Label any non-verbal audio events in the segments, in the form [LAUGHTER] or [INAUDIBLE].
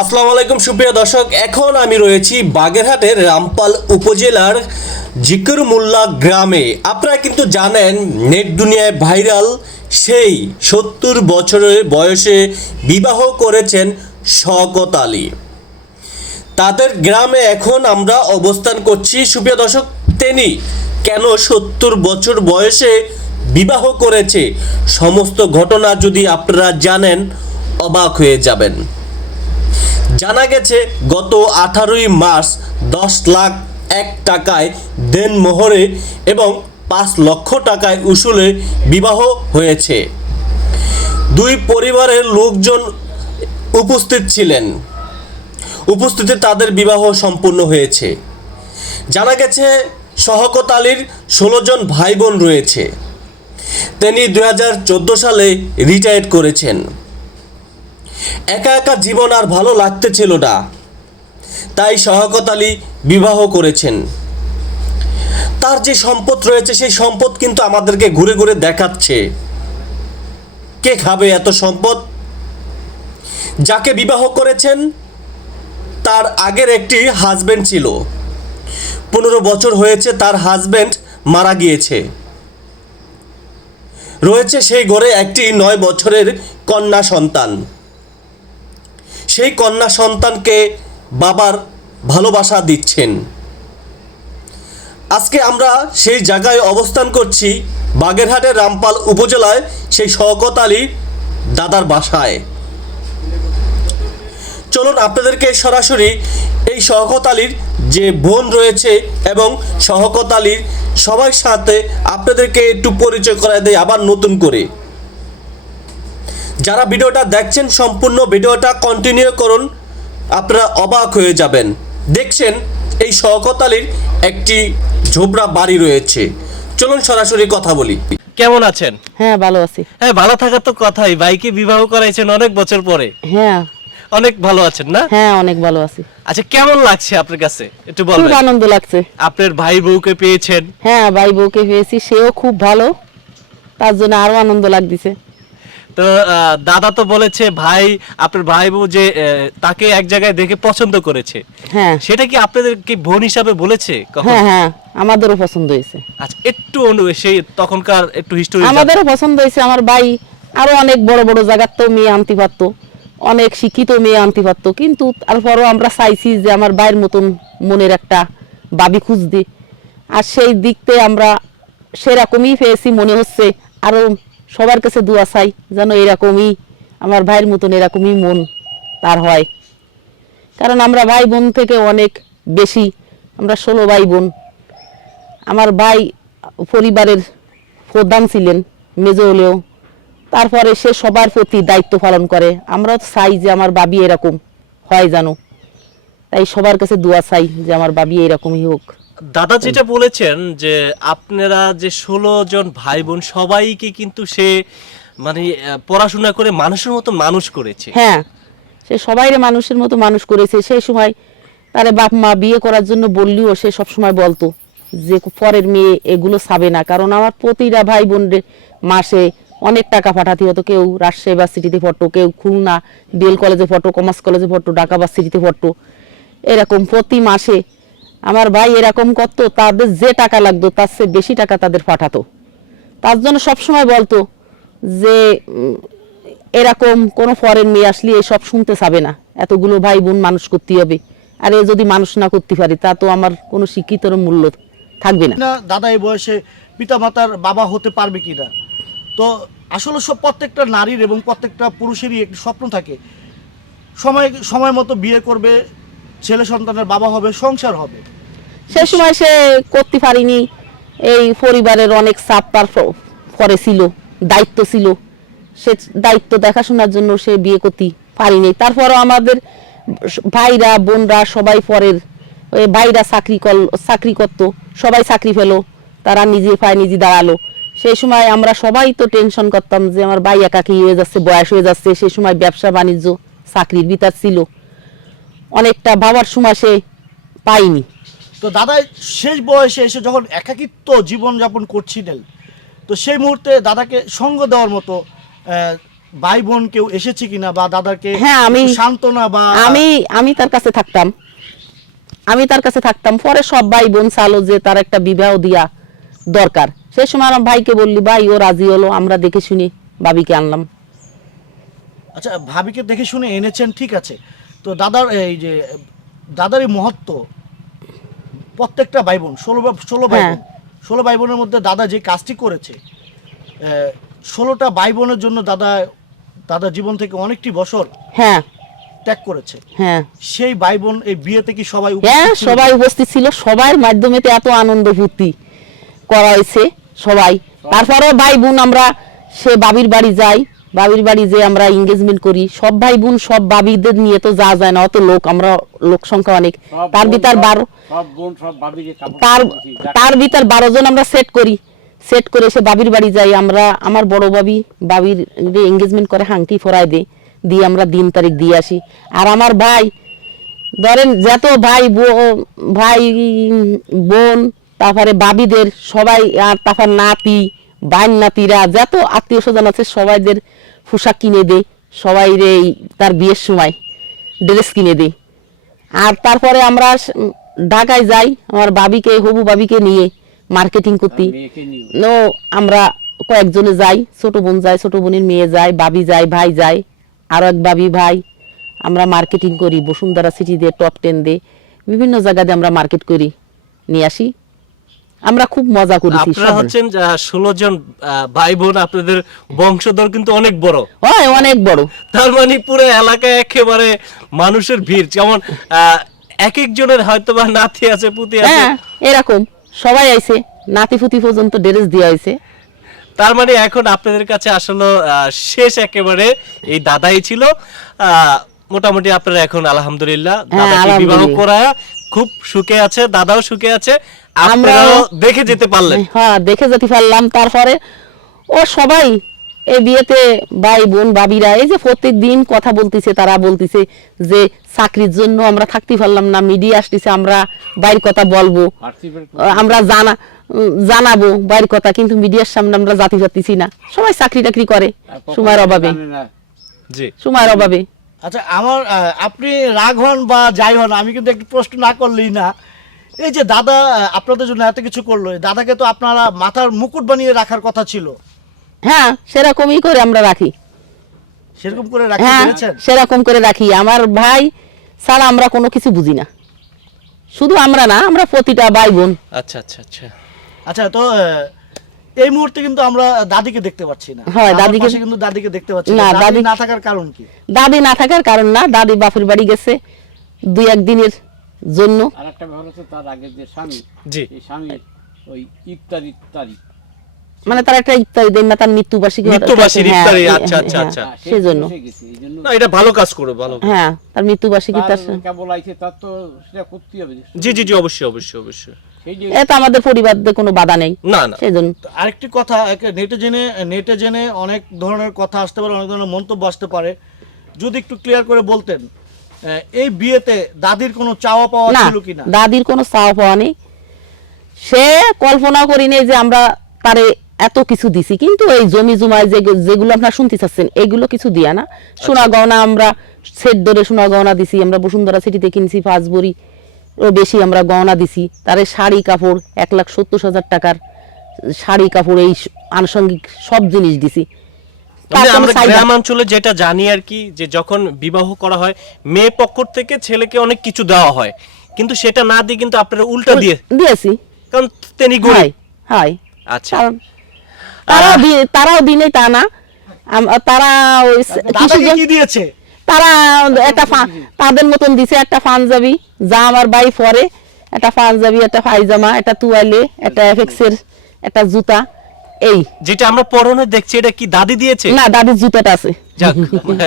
আসসালামু আলাইকুম, সুপ্রিয় দর্শক। এখন আমি রয়েছি বাগেরহাটের রামপাল উপজেলার জিকর মোল্লা গ্রামে। আপনারা কিন্তু জানেন, নেট দুনিয়ায় ভাইরাল সেই সত্তর বছরের বয়সে বিবাহ করেছেন শওকত আলী। তাদের গ্রামে এখন আমরা অবস্থান করছি। সুপ্রিয় দর্শক, তিনি কেন সত্তর বছর বয়সে বিবাহ করেছে? সমস্ত ঘটনা যদি আপনারা জানেন, অবাক হয়ে যাবেন। জানা গেছে, গত আঠারোই মার্চ দশ লাখ এক টাকায় দেনমোহরে এবং পাঁচ লক্ষ টাকায় উসুলে বিবাহ হয়েছে। দুই পরিবারের লোকজন উপস্থিত ছিলেন। উপস্থিতি তাদের বিবাহ সম্পূর্ণ হয়েছে। জানা গেছে শহকত আলীর ষোলো জন ভাই বোন রয়েছে। তিনি দু হাজার চোদ্দ সালে রিটায়ার্ড করেছেন। একা একা জীবন আর ভালো লাগতেছিল না। তাই শওকত আলী বিবাহ করেছেন। তার যে সম্পদ রয়েছে, সেই সম্পদ কিন্তু আমাদেরকে ঘুরে ঘুরে দেখাচ্ছে। কে খাবে এত সম্পদ? যাকে বিবাহ করেছেন, তার আগের একটি হাজবেন্ড ছিল। পনেরো বছর হয়েছে, তার হাজবেন্ড মারা গিয়েছে। রয়েছে সেই ঘরে একটি নয় বছরের কন্যা সন্তান। সেই কন্যা সন্তানকে বাবার ভালোবাসা দিচ্ছেন। আজকে আমরা সেই জায়গায় অবস্থান করছি বাগেরহাটের রামপাল উপজেলায় সেই শওকত আলী দাদার বাসায়। চলুন আপনাদেরকে সরাসরি এই শওকত আলীর যে বোন রয়েছে এবং শওকত আলীর সবার সাথে আপনাদেরকে একটু পরিচয় করায় দেয় আবার নতুন করে। যারা ভিডিওটা দেখছেন সম্পূর্ণ ভিডিওটা কন্টিনিউ করুন। আপনারা অবাক হয়ে যাবেন। দেখছেন এই শওকত আলীর একটি ঝোপড়া বাড়ি রয়েছে। চলুন সরাসরি কথা বলি। কেমন আছেন? হ্যাঁ ভালো আছি। হ্যাঁ ভালো থাকার তো কথাই। ভাইকে বিবাহ করাইছেন অনেক বছর পরে। হ্যাঁ। অনেক ভালো আছেন না? হ্যাঁ অনেক ভালো আছি। আচ্ছা কেমন লাগছে আপনার কাছে? একটু খুব আনন্দ লাগছে। আপনার ভাই বউকে পেয়েছেন? হ্যাঁ ভাই বউকে পেয়েছি। সেও খুব ভালো। তার জন্য আরও আনন্দ লাগতেছে। তো দাদা তো বলেছে ভাই আপনার ভাই বউ যে তাকে এক জায়গায় দেখে পছন্দ করেছে। হ্যাঁ। সেটা কি আপনাদেরকে বোন হিসাবে বলেছে হ্যাঁ হ্যাঁ আমাদেরও পছন্দ হয়েছে। আচ্ছা একটু সেই তখনকার একটু হিস্টোরি আমাদেরও পছন্দ হয়েছে আমার ভাই আরও অনেক বড় বড় জায়গার তো মেয়ে আনতে পারতো অনেক শিক্ষিত মেয়ে আনতে পারতো কিন্তু তারপরও আমরা চাইছি যে আমার ভাইয়ের মতন মনের একটা বাবি খুঁজতে। আর সেই দিকতে আমরা সেরকমই পেয়েছি মনে হচ্ছে আরও সবার কাছে দোয়া চাই যেন এরকমই আমার ভাইয়ের মতন এরকমই মন তার হয়। কারণ আমরা ভাই বোন থেকে অনেক বেশি, আমরা ষোলো ভাই বোন। আমার ভাই পরিবারের প্রধান ছিলেন মেজো হলেও তারপরে সে সবার প্রতি দায়িত্ব পালন করে। আমরাও চাই যে আমার বাবি এরকম হয় জানো তাই সবার কাছে দোয়া চাই যে আমার বাবি এরকমই হোক। দাদা যেটা বলেছেন যে আপনারা যে ষোলো জন ভাই বোন সবাইকে কিন্তু সে মানে পড়াশোনা করে মানুষের মতো মানুষ করেছে। হ্যাঁ সে সবাই মানুষের মতো মানুষ করেছে। সেই সময় তারে বাপ মা বিয়ে করার জন্য বললেও সে সবসময় বলতো যে, পরের মেয়ে এগুলো ছাবে না। কারণ আমার প্রতিটা ভাই বোন মাসে অনেক টাকা পাঠাতে হতো। কেউ রাজশাহী ভার্সিটিতে ফটো কেউ খুলনা বিএল কলেজে ফটো কমার্স কলেজে ফটো ঢাকা ভার্সিটিতে ফটো এরকম প্রতি মাসে আমার ভাই এরকম করতো, তাদের যে টাকা লাগতো, তার চেয়ে বেশি টাকা তাদের পাঠাতো। তার জন্য সবসময় বলতো যে এরকম কোনো ফরেন মেয়ে আসলে এসব শুনতে চাবে না। এতগুলো ভাই বোন মানুষ করতে হবে। আর এ যদি মানুষ না করতে পারি, তা তো আমার কোনো শিক্ষিতর মূল্য থাকবে না। না দাদা এই বয়সে পিতামাতার বাবা হতে পারবে কিনা? তো আসলে সব প্রত্যেকটা নারীর এবং প্রত্যেকটা পুরুষেরই একটি স্বপ্ন থাকে। সময় সময় মতো বিয়ে করবে, ছেলে সন্তানের বাবা হবে, সংসার হবে। সে সময় সে করতে পারিনি। এই পরিবারের অনেক চাপ তার পরে ছিল, দায়িত্ব ছিল। সে দায়িত্ব দেখাশোনার জন্য সে বিয়ে করতে পারিনি। তারপরও আমাদের ভাইরা, বোনরা সবাই পরের ভাইরা চাকরি কর চাকরি করতো, সবাই চাকরি পেল, তারা নিজে পায়ে নিজে দাঁড়াল। সেই সময় আমরা সবাই তো টেনশন করতাম যে আমার ভাই একাকি হয়ে যাচ্ছে, বয়স হয়ে যাচ্ছে সেই সময় ব্যবসা বাণিজ্য চাকরির বিতার ছিল। অনেকটা বাবার সময় সে পাইনি তো দাদা শেষ বয়সে এসে যখন একাকিত্ব জীবনযাপন করছিলেন তো সেই মুহূর্তে দাদাকে সঙ্গ দেওয়ার মতো ভাই বোন কেউ এসেছে কিনা বা দাদাকে হ্যাঁ, আমি- সান্ত্বনা বা আমি আমি তার কাছে থাকতাম। আমি তার কাছে থাকতাম। পরে সব ভাই বোন চালো যে তার একটা বিবাহ দিয়া দরকার। সেই সময় আমার ভাইকে বললি ভাই ও রাজি হলো আমরা দেখে শুনি ভাবিকে আনলাম। আচ্ছা ভাবিকে দেখে শুনে এনেছেন ঠিক আছে। তো দাদার এই যে দাদার এই মহত্ব প্রত্যেকটা ভাই বোন ষোলো ষোলো ভাই হ্যাঁ। বোন ষোলো ভাই বোনের মধ্যে দাদা যে কাজটি করেছে ষোলোটা ভাই বোনের জন্য দাদা দাদা জীবন থেকে অনেকটি বছর হ্যাঁ। ত্যাগ করেছে। হ্যাঁ। সেই ভাই বোন এই বিয়েতে কি সবাই হ্যাঁ সবাই উপস্থিত ছিল। সবার মাধ্যমে তো এত আনন্দ ফুর্তি করা হয়েছে সবাই। তারপরেও ভাই বোন আমরা সে বাবির বাড়ি যাই বাবির বাড়ি যে আমরা এঙ্গেজমেন্ট করি সব ভাই বোন সব বাবিদের নিয়ে তো যা যায় না অত লোক আমরা লোক সংখ্যা অনেক। তার ভিতর বারো তার তার ভিতর বারো জন আমরা সেট করি। সেট করে সে বাবির বাড়ি যাই আমরা আমার বড় বাবি বাবির যে এঙ্গেজমেন্ট করে হাংটি ফরায় দে দিয়ে আমরা দিন তারিখ দিয়ে আসি। আর আমার ভাই ধরেন যত ভাই ভাই বোন তারপরে বাবিদের সবাই আর তারপর নাতি বাইন নাতিরা যত আত্মীয় স্বজন আছে সবাইদের পোশাক কিনে দেয়। সবাই রে তার বিয়ের সময় ড্রেস কিনে দেয়। আর তারপরে আমরা ঢাকায় যাই আমার বাবিকে হবু বাবিকে নিয়ে মার্কেটিং করতে। নো আমরা কয়েকজনে যাই ছোট বোন যায় ছোট বোনের মেয়ে যায় বাবি যায় ভাই যায় আরও এক বাবি ভাই। আমরা মার্কেটিং করি বসুন্ধরা সিটি দিয়ে টপ টেন দিয়ে বিভিন্ন জায়গাতে আমরা মার্কেট করি। নিয়ে আসি। আমরা খুব মজা করেছি আপনারা হচ্ছেন ষোলো জন ভাই বোন আপনাদের বংশধর কিন্তু অনেক বড়। হয় অনেক বড়। তার মানে পুরো এলাকায় একেবারে মানুষের ভিড়। যেমন এক একজনের হয়তো বা নাতি আছে পুতি আছে। হ্যাঁ এরকম। সবাই আইছে নাতি ফুতি পর্যন্ত ড্রেস দেওয়া হয়েছে তার মানে এখন আপনাদের কাছে আসলে শেষ একেবারে এই দাদাই ছিল। আহ, মোটামুটি আপনারা এখন আলহামদুলিল্লাহ হ্যাঁ, দাদাকে বিবাহ। করা খুব সুখে আছে দাদাও সুখে আছে আমরাও- দেখে যেতে পারলেন। হ্যাঁ দেখে যেতে পারলাম। তারপরে ও সবাই এই বিয়েতে ভাই বোন বাবিরা এই যে প্রত্যেক দিন কথা বলতেছে তারা বলতেছে যে চাকরির জন্য আমরা থাকতে পারলাম না মিডিয়া আসতেছে আমরা বাইর কথা বলব আমরা জানা জানাব বাইর কথা কিন্তু মিডিয়ার সামনে আমরা জাতি পারতেছি না। সবাই চাকরি টাকরি করে সময়ের অভাবে। জি। সময়ের অভাবে। আচ্ছা আমার আপনি রাগ হন বা যাই হন আমি কিন্তু একটু প্রশ্ন না করলেই না। এই যে দাদা আপনাদের জন্য এত কিছু করল দাদাকে তো আপনারা মাথার মুকুট বানিয়ে রাখার কথা ছিল। হ্যাঁ সেরকমই করে আমরা রাখি। সেরকম করে রাখি হ্যাঁ সেরকম করে রাখি। আমার ভাই ছাড়া আমরা কোনো কিছু বুঝি না। শুধু আমরা না আমরা প্রতিটা ভাই বোন। আচ্ছা আচ্ছা আচ্ছা। আচ্ছা তো এই মুহূর্তে কিন্তু আমরা দাদিকে দেখতে পাচ্ছি না। হয়, দাদিকে- কিন্তু দাদিকে দেখতে পাচ্ছি না, দাদি না থাকার কারণ কি? দাদি না থাকার কারণ না দাদি বাপের বাড়ি গেছে দুই একদিনের জন্য। আর একটা ব্যাপার হচ্ছে তার আগের যে স্বামী জি। এই স্বামীর ওই ইফতার ইত্যাদি মানে তার একটা ইত্যাদি দেন না তার মৃত্যুবার্ষিকী মৃত্যুবার্ষিকীর হ্যাঁ, ইফতারি, হ্যাঁ, আচ্ছা, আচ্ছা, হ্যাঁ, আচ্ছা। সেজন্য জন্য। না এটা ভালো কাজ করো ভালো হ্যাঁ তার মৃত্যুবার্ষিকী তার কেবল আইছে তার তো সেটা করতেই হবে। জি জি জি অবশ্যই অবশ্যই অবশ্যই। সেই যে এ তো আমাদের পরিবারদের কোনো বাধা নেই। না না। সেই জন্য তো আরেকটি কথা নেটে জেনে নেটে জেনে অনেক ধরনের কথা আসতে পারে অনেক ধরনের মন্তব্য আসতে পারে। যদি একটু ক্লিয়ার করে বলতেন এই বিয়েতে দাদির কোনো চাওয়া পাওয়া না ছিল কিনা? দাদির কোনো চাওয়া পাওয়া নেই। সে কল্পনা করি নেই যে আমরা তারে এত কিছু দিছি কিন্তু এই জমি জমায় যে যেগুলো আপনারা শুনতে চাচ্ছেন এগুলো কিছু দিয়া না। সোনা গহনা আমরা সেট ধরে সোনা গহনা দিছি আমরা বসুন্ধরা সিটিতে কিনছি পাঁচ বড়ি। বেশি আমরা গহনা দিছি। তারে শাড়ি কাপড় এক লাখ সত্তর হাজার টাকার শাড়ি কাপড় এই আনুষঙ্গিক সব জিনিস দিছি। মানে যেটা জানি আর কি যে যখন বিবাহ করা হয় মেয়ে পক্ষ থেকে ছেলেকে অনেক কিছু দেওয়া হয়। কিন্তু সেটা না দিয়ে কিন্তু আপনারা উল্টা দিয়ে দিয়েছি। কারণ তিনি গরিব। হয় আচ্ছা। তারাও তারাও দিনে তা না তারা ওই কি দিয়েছে? তারা একটা তাদের মতন দিছে একটা পাঞ্জাবি যা আমার বাই পরে একটা পাঞ্জাবি একটা পায়জামা একটা তুয়ালে একটা এফেক্সের একটা জুতা এই। যেটা আমরা পরনে দেখছি এটা কি দাদি দিয়েছে? না দাদির জুতাটা আছে।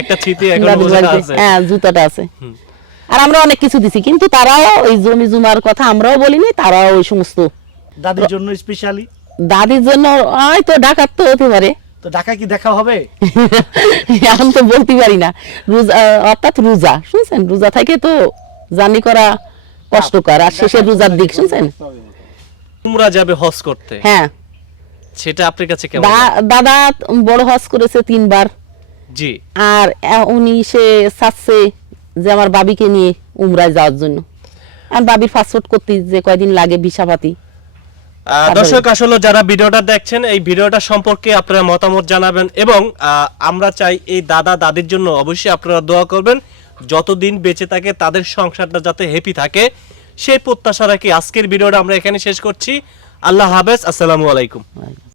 একটা স্মৃতি এখন আছে। হ্যাঁ জুতাটা আছে। আর আমরা অনেক কিছু দিছি কিন্তু তারাও ওই জমি জুমার কথা আমরাও বলিনি তারাও ওই সমস্ত। দাদির জন্য স্পেশালি দাদির জন্য হয়তো ডাকাত তো হতে পারে। তো ঢাকা কি দেখা হবে? [LAUGHS] এখন তো বলতে পারি না। রোজা অর্থাৎ রোজা শুনছেন? রোজা থেকে তো জার্নি করা কষ্টকর আর শেষের রোজার দিক শুনছেন? তোমরা যাবে হজ করতে। হ্যাঁ। সেটা আপনার কাছে কেমন দাদা বড় হজ করেছে তিনবার। জি। আর উনি সে চাচ্ছে যে আমার বাবিকে নিয়ে উমরায় যাওয়ার জন্য। আর বাবির পাসপোর্ট করতে যে কয়দিন লাগে ভিসাপাতি আহ, দর্শক আসলে যারা ভিডিওটা দেখছেন এই ভিডিওটা সম্পর্কে আপনারা মতামত জানাবেন এবং আহ, আমরা চাই এই দাদা দাদির জন্য অবশ্যই আপনারা দোয়া করবেন। যতদিন বেঁচে থাকে তাদের সংসারটা যাতে হ্যাপি থাকে। সেই প্রত্যাশা রাখি আজকের ভিডিওটা আমরা এখানে শেষ করছি। আল্লাহ হাফেজ আসসালামু আলাইকুম।